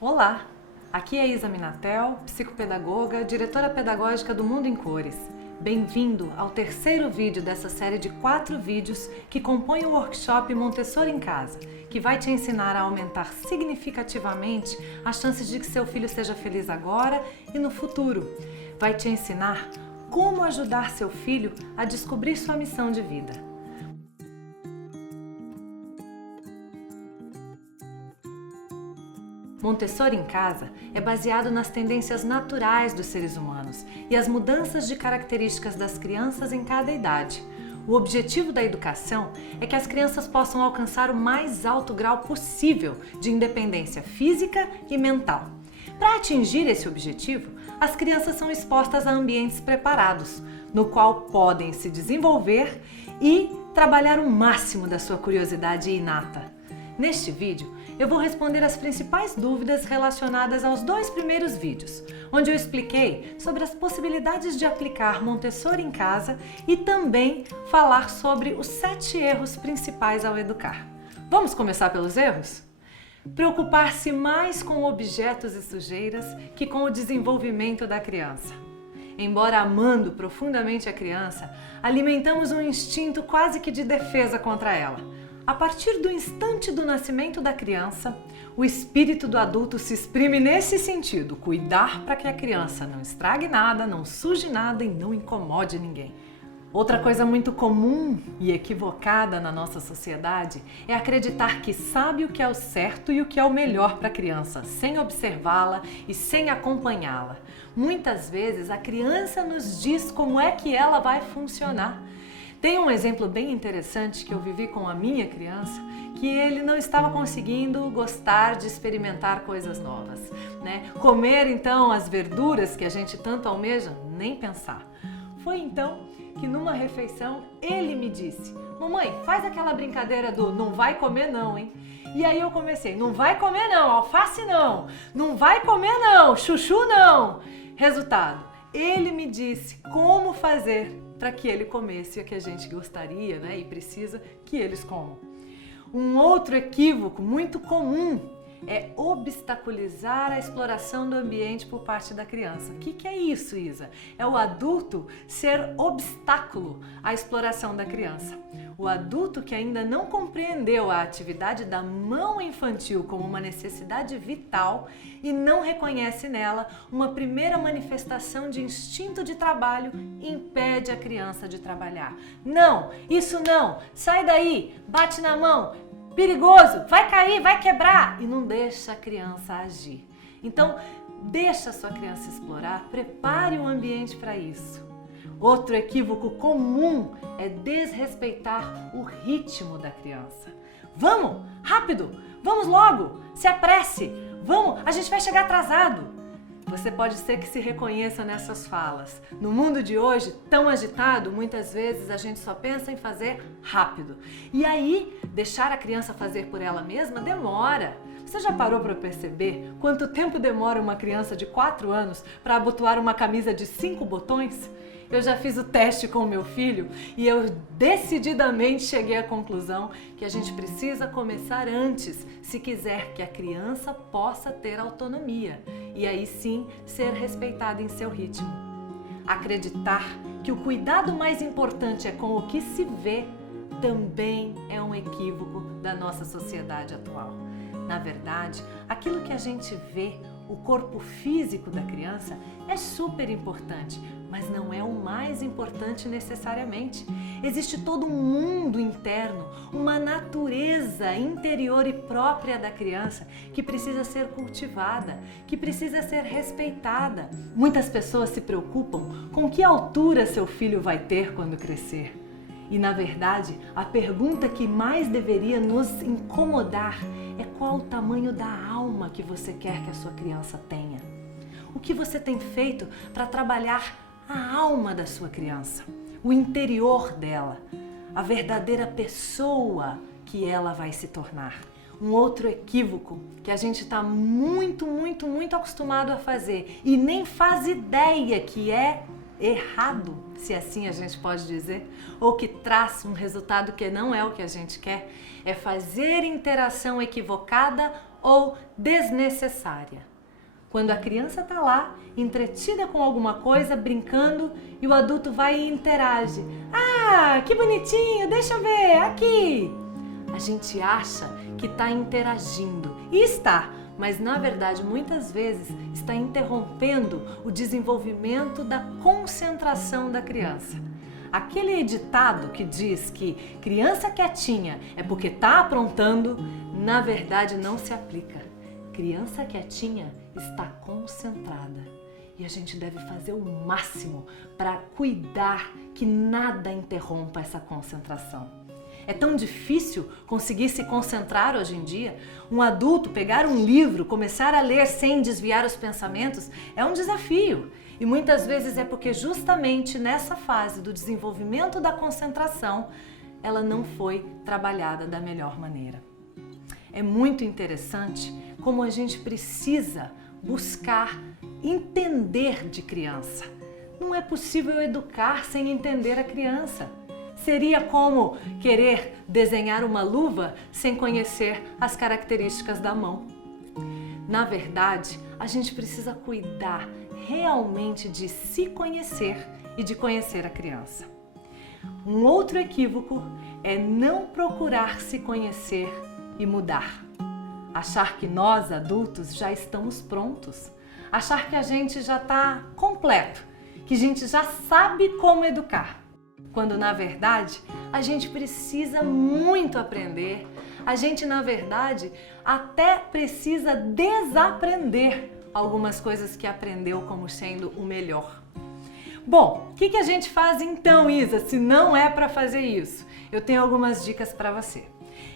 Olá, aqui é Isa Minatel, psicopedagoga, diretora pedagógica do Mundo em Cores. Bem-vindo ao terceiro vídeo dessa série de 4 vídeos que compõem o workshop Montessori em Casa, que vai te ensinar a aumentar significativamente as chances de que seu filho seja feliz agora e no futuro. Vai te ensinar como ajudar seu filho a descobrir sua missão de vida. Montessori em Casa é baseado nas tendências naturais dos seres humanos e as mudanças de características das crianças em cada idade. O objetivo da educação é que as crianças possam alcançar o mais alto grau possível de independência física e mental. Para atingir esse objetivo, as crianças são expostas a ambientes preparados, no qual podem se desenvolver e trabalhar o máximo da sua curiosidade inata. Neste vídeo, eu vou responder as principais dúvidas relacionadas aos 2 primeiros vídeos, onde eu expliquei sobre as possibilidades de aplicar Montessori em casa e também falar sobre os 7 erros principais ao educar. Vamos começar pelos erros? Preocupar-se mais com objetos e sujeiras que com o desenvolvimento da criança. Embora amando profundamente a criança, alimentamos um instinto quase que de defesa contra ela. A partir do instante do nascimento da criança, o espírito do adulto se exprime nesse sentido, cuidar para que a criança não estrague nada, não suje nada e não incomode ninguém. Outra coisa muito comum e equivocada na nossa sociedade é acreditar que sabe o que é o certo e o que é o melhor para a criança, sem observá-la e sem acompanhá-la. Muitas vezes a criança nos diz como é que ela vai funcionar. Tem um exemplo bem interessante que eu vivi com a minha criança, que ele não estava conseguindo gostar de experimentar coisas novas, né? Comer então as verduras que a gente tanto almeja, nem pensar. Foi então que numa refeição ele me disse: "Mamãe, faz aquela brincadeira do não vai comer não, hein?" E aí eu comecei: "Não vai comer não, alface não, não vai comer não, chuchu não." Resultado, ele me disse como fazer para que ele comesse o que a gente gostaria, né, e precisa que eles comam. Um outro equívoco muito comum é obstaculizar a exploração do ambiente por parte da criança. O que é isso, Isa? É o adulto ser obstáculo à exploração da criança. O adulto que ainda não compreendeu a atividade da mão infantil como uma necessidade vital e não reconhece nela uma primeira manifestação de instinto de trabalho impede a criança de trabalhar. Não, isso não, sai daí, bate na mão, perigoso, vai cair, vai quebrar, e não deixa a criança agir. Então, deixa a sua criança explorar, prepare o ambiente para isso. Outro equívoco comum é desrespeitar o ritmo da criança. Vamos, rápido, vamos logo, se apresse, vamos, a gente vai chegar atrasado. Você pode ser que se reconheça nessas falas. No mundo de hoje, tão agitado, muitas vezes a gente só pensa em fazer rápido. E aí, deixar a criança fazer por ela mesma demora. Você já parou para perceber quanto tempo demora uma criança de 4 anos para abotoar uma camisa de 5 botões? Eu já fiz o teste com o meu filho e eu decididamente cheguei à conclusão que a gente precisa começar antes se quiser que a criança possa ter autonomia e aí sim ser respeitada em seu ritmo. Acreditar que o cuidado mais importante é com o que se vê também é um equívoco da nossa sociedade atual. Na verdade, aquilo que a gente vê, o corpo físico da criança, é super importante, mas não é o mais importante necessariamente. Existe todo um mundo interno, uma natureza interior e própria da criança que precisa ser cultivada, que precisa ser respeitada. Muitas pessoas se preocupam com que altura seu filho vai ter quando crescer. E, na verdade, a pergunta que mais deveria nos incomodar é qual o tamanho da alma que você quer que a sua criança tenha. O que você tem feito para trabalhar a alma da sua criança, o interior dela, a verdadeira pessoa que ela vai se tornar. Um outro equívoco que a gente está muito acostumado a fazer e nem faz ideia que é errado, se assim a gente pode dizer, ou que traz um resultado que não é o que a gente quer, é fazer interação equivocada ou desnecessária. Quando a criança está lá, entretida com alguma coisa, brincando, e o adulto vai e interage. Ah, que bonitinho, deixa eu ver, aqui! A gente acha que está interagindo, e está, mas na verdade muitas vezes está interrompendo o desenvolvimento da concentração da criança. Aquele ditado que diz que criança quietinha é porque está aprontando, na verdade não se aplica. Criança quietinha está concentrada e a gente deve fazer o máximo para cuidar que nada interrompa essa concentração. É tão difícil conseguir se concentrar hoje em dia. Um adulto pegar um livro, começar a ler sem desviar os pensamentos é um desafio. E muitas vezes é porque justamente nessa fase do desenvolvimento da concentração, ela não foi trabalhada da melhor maneira. É muito interessante como a gente precisa buscar entender de criança. Não é possível educar sem entender a criança. Seria como querer desenhar uma luva sem conhecer as características da mão. Na verdade, a gente precisa cuidar realmente de se conhecer e de conhecer a criança. Um outro equívoco é não procurar se conhecer e mudar. Achar que nós, adultos, já estamos prontos. Achar que a gente já está completo, que a gente já sabe como educar. Quando, na verdade, a gente precisa muito aprender. A gente, na verdade, até precisa desaprender algumas coisas que aprendeu como sendo o melhor. Bom, o que a gente faz então, Isa, se não é para fazer isso? Eu tenho algumas dicas para você.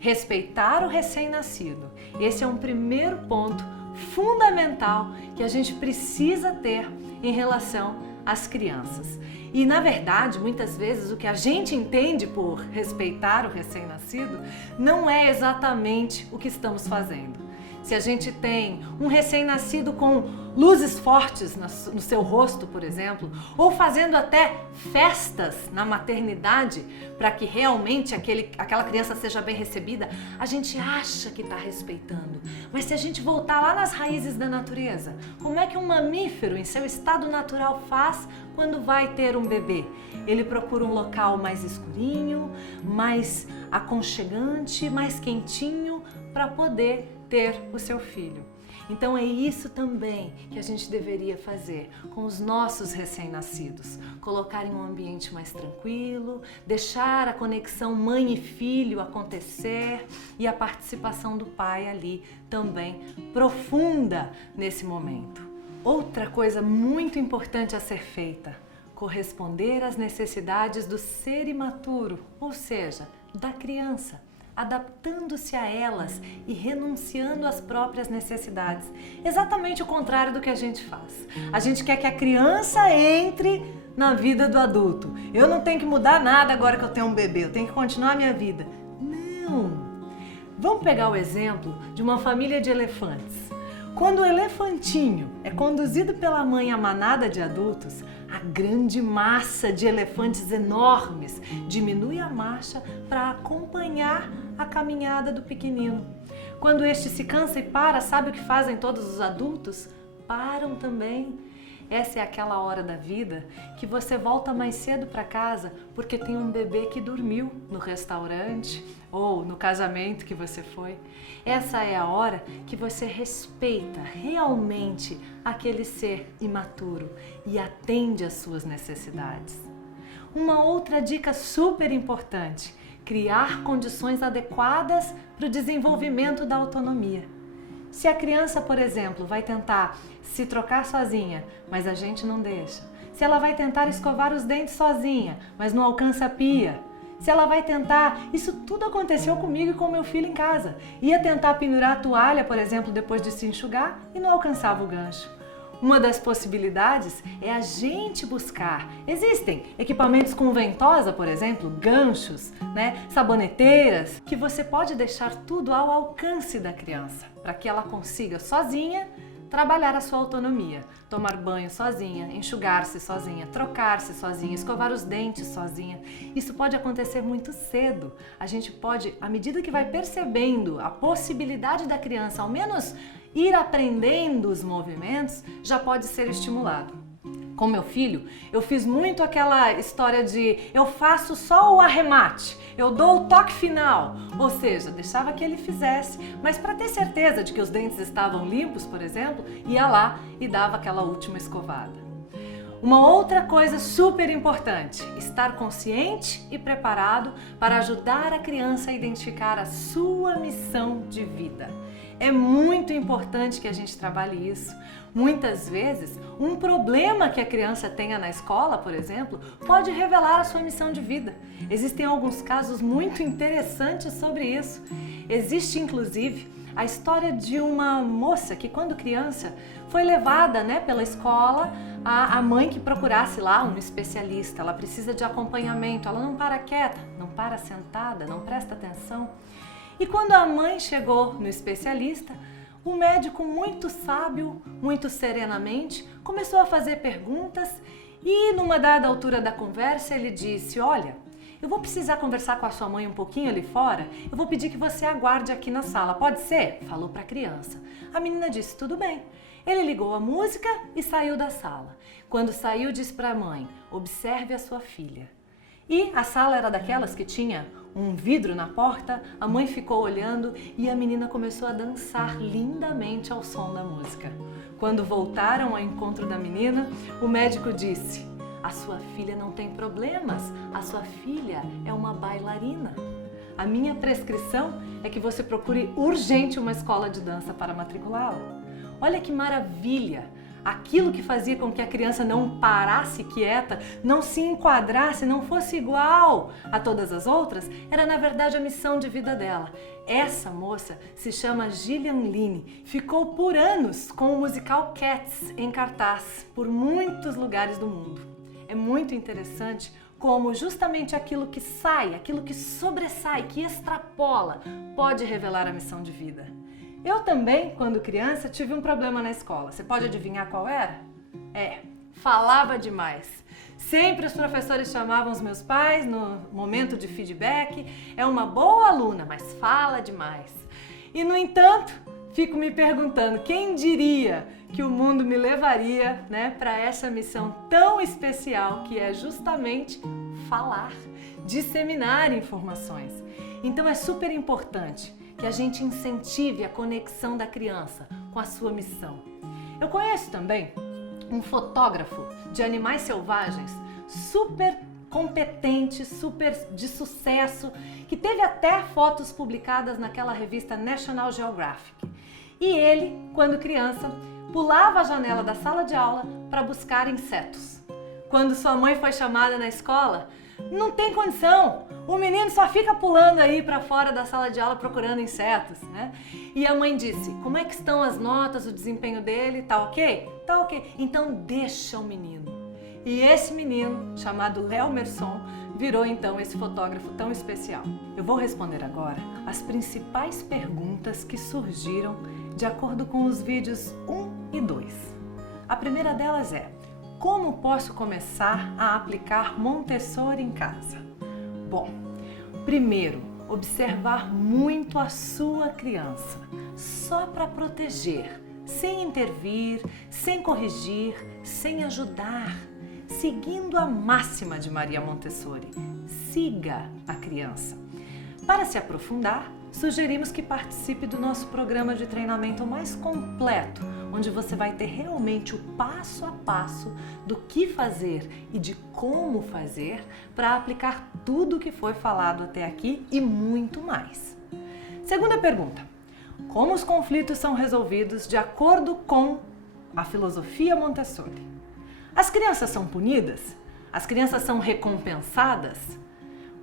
Respeitar o recém-nascido. Esse é um primeiro ponto fundamental que a gente precisa ter em relação às crianças. E, na verdade, muitas vezes o que a gente entende por respeitar o recém-nascido não é exatamente o que estamos fazendo. Se a gente tem um recém-nascido com luzes fortes no seu rosto, por exemplo, ou fazendo até festas na maternidade para que realmente aquela criança seja bem recebida, a gente acha que está respeitando. Mas se a gente voltar lá nas raízes da natureza, como é que um mamífero em seu estado natural faz quando vai ter um bebê? Ele procura um local mais escurinho, mais aconchegante, mais quentinho para poder ter o seu filho. Então é isso também que a gente deveria fazer com os nossos recém-nascidos. Colocar em um ambiente mais tranquilo, deixar a conexão mãe e filho acontecer e a participação do pai ali também profunda nesse momento. Outra coisa muito importante a ser feita: corresponder às necessidades do ser imaturo, ou seja, da criança, adaptando-se a elas e renunciando às próprias necessidades. Exatamente o contrário do que a gente faz. A gente quer que a criança entre na vida do adulto. Eu não tenho que mudar nada agora que eu tenho um bebê, eu tenho que continuar a minha vida. Não! Vamos pegar o exemplo de uma família de elefantes. Quando o elefantinho é conduzido pela mãe à manada de adultos, a grande massa de elefantes enormes diminui a marcha para acompanhar a caminhada do pequenino. Quando este se cansa e para, sabe o que fazem todos os adultos? Param também. Essa é aquela hora da vida que você volta mais cedo para casa porque tem um bebê que dormiu no restaurante ou no casamento que você foi. Essa é a hora que você respeita realmente aquele ser imaturo e atende às suas necessidades. Uma outra dica super importante: criar condições adequadas para o desenvolvimento da autonomia. Se a criança, por exemplo, vai tentar se trocar sozinha, mas a gente não deixa. Se ela vai tentar escovar os dentes sozinha, mas não alcança a pia. Se ela vai tentar... Isso tudo aconteceu comigo e com meu filho em casa. Ia tentar pendurar a toalha, por exemplo, depois de se enxugar e não alcançava o gancho. Uma das possibilidades é a gente buscar. Existem equipamentos com ventosa, por exemplo, ganchos, saboneteiras, que você pode deixar tudo ao alcance da criança, para que ela consiga sozinha trabalhar a sua autonomia, tomar banho sozinha, enxugar-se sozinha, trocar-se sozinha, escovar os dentes sozinha. Isso pode acontecer muito cedo. A gente pode, à medida que vai percebendo a possibilidade da criança, ao menos ir aprendendo os movimentos, já pode ser estimulado. Com meu filho, eu fiz muito aquela história de eu faço só o arremate, eu dou o toque final, ou seja, deixava que ele fizesse, mas para ter certeza de que os dentes estavam limpos, por exemplo, ia lá e dava aquela última escovada. Uma outra coisa super importante, estar consciente e preparado para ajudar a criança a identificar a sua missão de vida. É muito importante que a gente trabalhe isso. Muitas vezes, um problema que a criança tenha na escola, por exemplo, pode revelar a sua missão de vida. Existem alguns casos muito interessantes sobre isso. Existe, inclusive, a história de uma moça que, quando criança, foi levada, pela escola a mãe que procurasse lá um especialista. Ela precisa de acompanhamento, ela não para quieta, não para sentada, não presta atenção. E quando a mãe chegou no especialista, o médico, muito sábio, muito serenamente, começou a fazer perguntas e, numa dada altura da conversa, ele disse: olha, eu vou precisar conversar com a sua mãe um pouquinho ali fora, eu vou pedir que você aguarde aqui na sala, pode ser? Falou para a criança. A menina disse: tudo bem. Ele ligou a música e saiu da sala. Quando saiu, disse para a mãe: observe a sua filha. E a sala era daquelas que tinha um vidro na porta, a mãe ficou olhando e a menina começou a dançar lindamente ao som da música. Quando voltaram ao encontro da menina, o médico disse: a sua filha não tem problemas, a sua filha é uma bailarina. A minha prescrição é que você procure urgente uma escola de dança para matriculá-la. Olha que maravilha! Aquilo que fazia com que a criança não parasse quieta, não se enquadrasse, não fosse igual a todas as outras, era na verdade a missão de vida dela. Essa moça se chama Gillian Lynne, ficou por anos com o musical Cats em cartaz por muitos lugares do mundo. É muito interessante como justamente aquilo que sai, aquilo que sobressai, que extrapola, pode revelar a missão de vida. Eu também, quando criança, tive um problema na escola. Você pode adivinhar qual era? Falava demais. Sempre os professores chamavam os meus pais no momento de feedback. É uma boa aluna, mas fala demais. E, no entanto, fico me perguntando, quem diria que o mundo me levaria, para essa missão tão especial que é justamente falar, disseminar informações. Então é super importante que a gente incentive a conexão da criança com a sua missão. Eu conheço também um fotógrafo de animais selvagens super competente, super de sucesso, que teve até fotos publicadas naquela revista National Geographic. E ele, quando criança, pulava a janela da sala de aula para buscar insetos. Quando sua mãe foi chamada na escola, não tem condição, o menino só fica pulando aí para fora da sala de aula procurando insetos, E a mãe disse: como é que estão as notas, o desempenho dele, tá ok? Tá ok, então deixa o menino. E esse menino, chamado Léo Merson, virou então esse fotógrafo tão especial. Eu vou responder agora as principais perguntas que surgiram de acordo com os vídeos 1 e 2. A primeira delas é: como posso começar a aplicar Montessori em casa? Bom, primeiro, observar muito a sua criança, só para proteger, sem intervir, sem corrigir, sem ajudar, seguindo a máxima de Maria Montessori: siga a criança. Para se aprofundar, sugerimos que participe do nosso programa de treinamento mais completo, onde você vai ter realmente o passo a passo do que fazer e de como fazer para aplicar tudo o que foi falado até aqui e muito mais. Segunda pergunta: como os conflitos são resolvidos de acordo com a filosofia Montessori? As crianças são punidas? As crianças são recompensadas?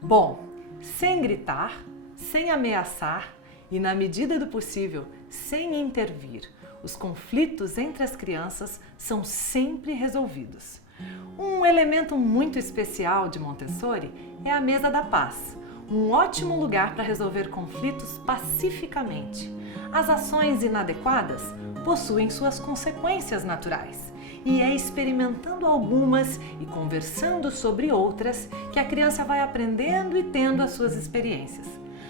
Bom, sem gritar, sem ameaçar e, na medida do possível, sem intervir. Os conflitos entre as crianças são sempre resolvidos. Um elemento muito especial de Montessori é a mesa da paz, um ótimo lugar para resolver conflitos pacificamente. As ações inadequadas possuem suas consequências naturais. E é experimentando algumas e conversando sobre outras que a criança vai aprendendo e tendo as suas experiências.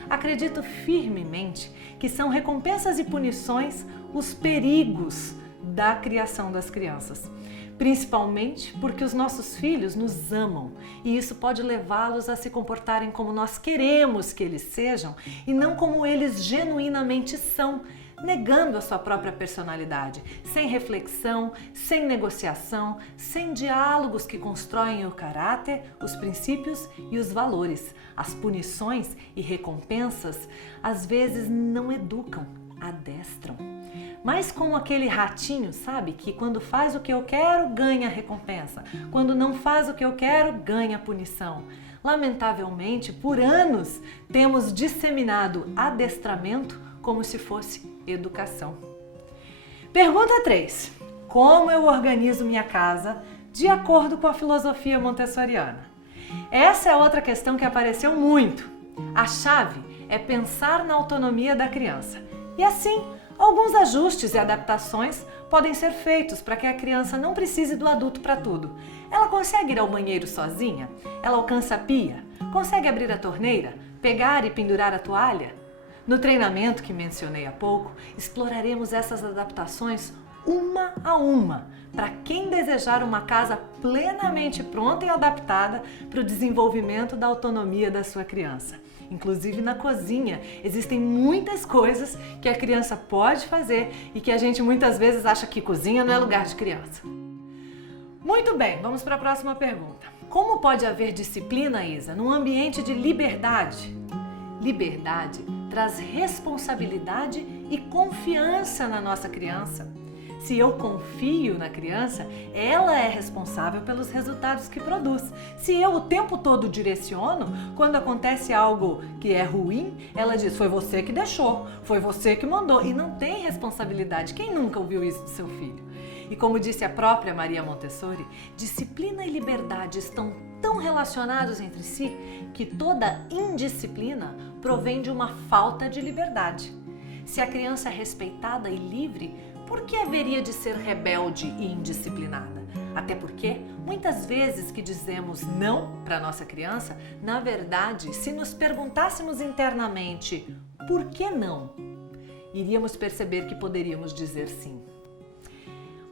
Acredito firmemente que são recompensas e punições os perigos da criação das crianças. Principalmente porque os nossos filhos nos amam e isso pode levá-los a se comportarem como nós queremos que eles sejam e não como eles genuinamente são, negando a sua própria personalidade, sem reflexão, sem negociação, sem diálogos que constroem o caráter, os princípios e os valores. As punições e recompensas às vezes não educam, adestram. Mas como aquele ratinho, sabe? Que quando faz o que eu quero, ganha recompensa. Quando não faz o que eu quero, ganha punição. Lamentavelmente, por anos, temos disseminado adestramento como se fosse educação. Pergunta 3. Como eu organizo minha casa de acordo com a filosofia montessoriana? Essa é outra questão que apareceu muito. A chave é pensar na autonomia da criança. E assim, alguns ajustes e adaptações podem ser feitos para que a criança não precise do adulto para tudo. Ela consegue ir ao banheiro sozinha? Ela alcança a pia? Consegue abrir a torneira? Pegar e pendurar a toalha? No treinamento que mencionei há pouco, exploraremos essas adaptações uma a uma, para quem desejar uma casa plenamente pronta e adaptada para o desenvolvimento da autonomia da sua criança. Inclusive na cozinha, existem muitas coisas que a criança pode fazer e que a gente muitas vezes acha que cozinha não é lugar de criança. Muito bem, vamos para a próxima pergunta. Como pode haver disciplina, Isa, num ambiente de liberdade? Liberdade traz responsabilidade e confiança na nossa criança. Se eu confio na criança, ela é responsável pelos resultados que produz. Se eu o tempo todo direciono, quando acontece algo que é ruim, ela diz: foi você que deixou, foi você que mandou, e não tem responsabilidade. Quem nunca ouviu isso do seu filho? E como disse a própria Maria Montessori, disciplina e liberdade estão tão relacionados entre si que toda indisciplina provém de uma falta de liberdade. Se a criança é respeitada e livre, por que haveria de ser rebelde e indisciplinada? Até porque, muitas vezes que dizemos não para nossa criança, na verdade, se nos perguntássemos internamente por que não, iríamos perceber que poderíamos dizer sim.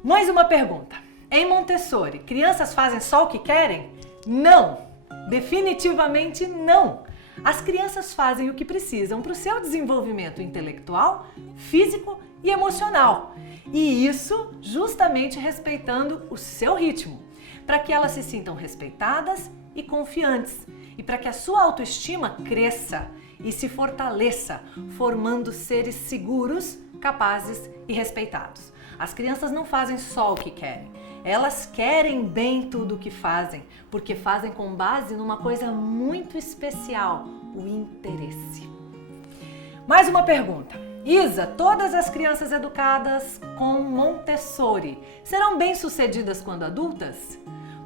Mais uma pergunta. Em Montessori, crianças fazem só o que querem? Não! Definitivamente não! As crianças fazem o que precisam para o seu desenvolvimento intelectual, físico e emocional. E isso justamente respeitando o seu ritmo, para que elas se sintam respeitadas e confiantes, e para que a sua autoestima cresça e se fortaleça, formando seres seguros, capazes e respeitados. As crianças não fazem só o que querem, elas querem bem tudo o que fazem, porque fazem com base numa coisa muito especial, o interesse. Mais uma pergunta. Isa, todas as crianças educadas com Montessori serão bem-sucedidas quando adultas?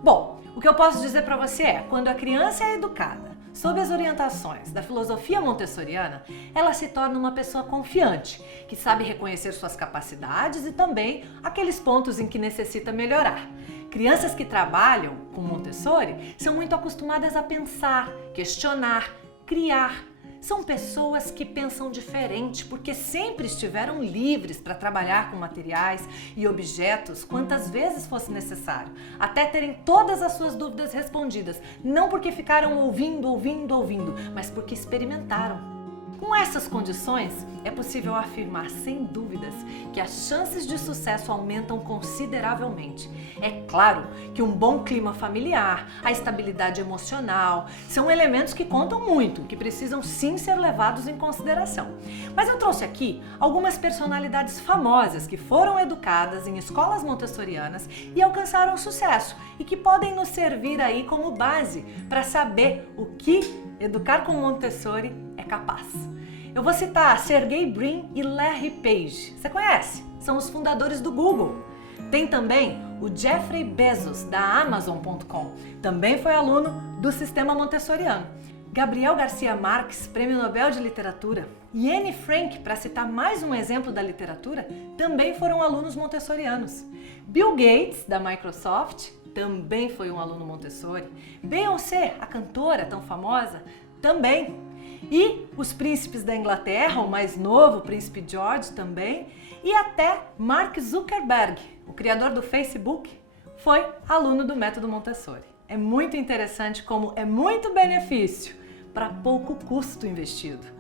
Bom, o que eu posso dizer para você é, quando a criança é educada sob as orientações da filosofia montessoriana, ela se torna uma pessoa confiante, que sabe reconhecer suas capacidades e também aqueles pontos em que necessita melhorar. Crianças que trabalham com Montessori são muito acostumadas a pensar, questionar, criar. São pessoas que pensam diferente porque sempre estiveram livres para trabalhar com materiais e objetos quantas vezes fosse necessário, até terem todas as suas dúvidas respondidas, não porque ficaram ouvindo, mas porque experimentaram. Com essas condições, é possível afirmar sem dúvidas que as chances de sucesso aumentam consideravelmente. É claro que um bom clima familiar, a estabilidade emocional, são elementos que contam muito, que precisam sim ser levados em consideração. Mas eu trouxe aqui algumas personalidades famosas que foram educadas em escolas montessorianas e alcançaram sucesso e que podem nos servir aí como base para saber o que educar com Montessori é capaz. Eu vou citar Sergey Brin e Larry Page. Você conhece? São os fundadores do Google. Tem também o Jeffrey Bezos, da Amazon.com. Também foi aluno do sistema montessoriano. Gabriel Garcia Marques, Prêmio Nobel de Literatura, e Anne Frank, para citar mais um exemplo da literatura, também foram alunos montessorianos. Bill Gates, da Microsoft, também foi um aluno Montessori. Beyoncé, a cantora tão famosa, também. E os príncipes da Inglaterra, o mais novo, o príncipe George, também. E até Mark Zuckerberg, o criador do Facebook, foi aluno do método Montessori. É muito interessante como é muito benefício para pouco custo investido.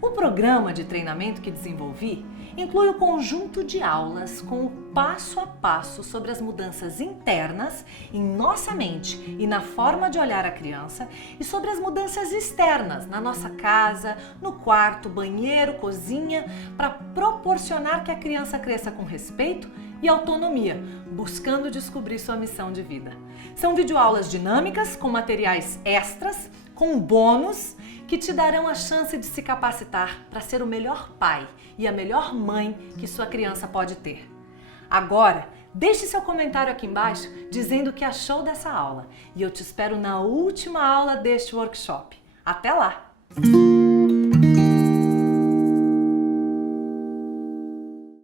O programa de treinamento que desenvolvi inclui o conjunto de aulas com o passo a passo sobre as mudanças internas em nossa mente e na forma de olhar a criança e sobre as mudanças externas na nossa casa, no quarto, banheiro, cozinha, para proporcionar que a criança cresça com respeito e autonomia, buscando descobrir sua missão de vida. São videoaulas dinâmicas com materiais extras, com bônus que te darão a chance de se capacitar para ser o melhor pai e a melhor mãe que sua criança pode ter. Agora, deixe seu comentário aqui embaixo dizendo o que achou dessa aula e eu te espero na última aula deste workshop. Até lá!